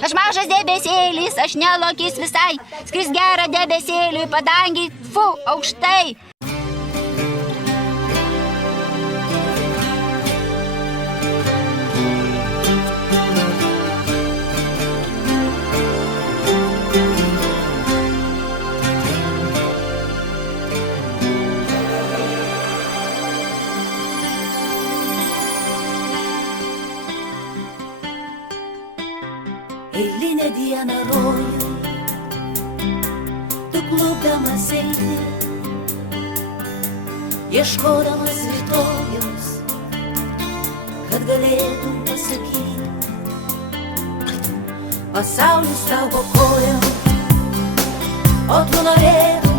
Aš mažas debesėlis, aš nelokis visai, skris gerą debesėlį, padangi, fu, aukštai. Eilinę dieną rojų, tu klupdamas eini, ieškodamas rytojus, kad galėtum pasakyti. Pasaulis tavo kojom, o tu norėtum